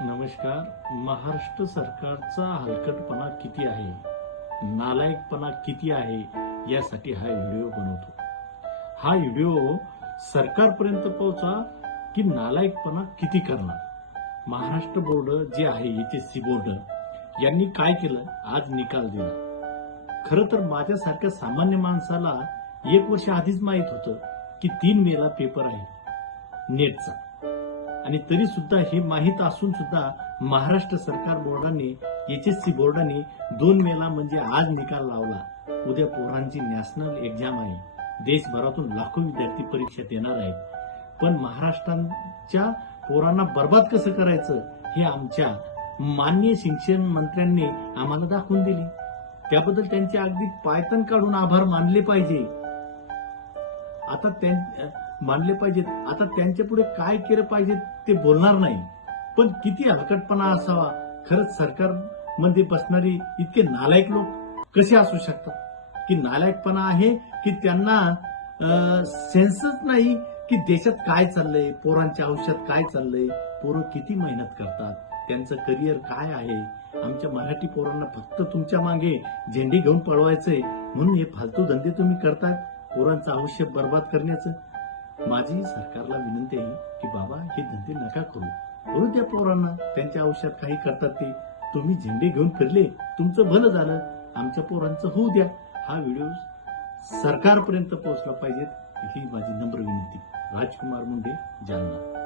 नमस्कार. महाराष्ट्र सरकारचा हलकटपणा किती आहे, नालायकपणा किती आहे, यासाठी हा व्हिडिओ बनवतो. हा व्हिडिओ सरकारपर्यंत पोहोचा की नालायकपणा किती करणार. महाराष्ट्र बोर्ड जे आहे, एचएससी बोर्ड यांनी काय केलं, आज निकाल दिला. खरं तर माझ्यासारख्या सामान्य माणसाला 1 वर्ष आधीच माहित होतं की 3 मेला पेपर आहे नेटचा, आणि तरी सुद्धा हे माहीत असून सुद्धा महाराष्ट्र सरकार बोर्डाने, एचएससी बोर्डाने 2 मेला म्हणजे आज निकाल लावला. उद्या पोरांची नॅशनल एक्झाम आहे. देशभरातून लाखो विद्यार्थी परीक्षा देणार आहेत. पण महाराष्ट्राच्या पोरांना बर्बाद कसं करायचं हे आमच्या माननीय शिक्षण मंत्र्यांनी आम्हाला दाखवून दिली. त्याबद्दल त्यांचे अगदी पायतन काढून आभार मानले पाहिजे. मानले पाहिजेत. आता त्यांच्या पुढे काय केलं पाहिजे ते बोलणार नाही, पण किती हलकटपणा असावा. खरंच सरकारमध्ये बसणारी इतके नालायक लोक कसे असू शकतात, की नालायकपणा आहे की त्यांना सेन्सच नाही की देशात काय चाललंय, पोरांच्या आयुष्यात काय चाललंय, पोरं किती मेहनत करतात, त्यांचं करिअर काय आहे. आमच्या मराठी पोरांना फक्त तुमच्या मागे झेंडे घेऊन पळवायचंय म्हणून हे फालतू धंदे तुम्ही करताय, पोरांचं आयुष्य बर्बाद करण्याचं. माझी सरकारला विनंती आहे की बाबा हे धंदे नका करू द्या पोरांना. त्यांच्या आयुष्यात काही करतात ते. तुम्ही झेंडे घेऊन फिरले, तुमचं भलं झालं, आमच्या पोरांचं होऊ द्या. हा व्हिडिओ सरकारपर्यंत पोहोचला पाहिजे ही माझी नम्र विनंती. राजकुमार मुंडे, जालना.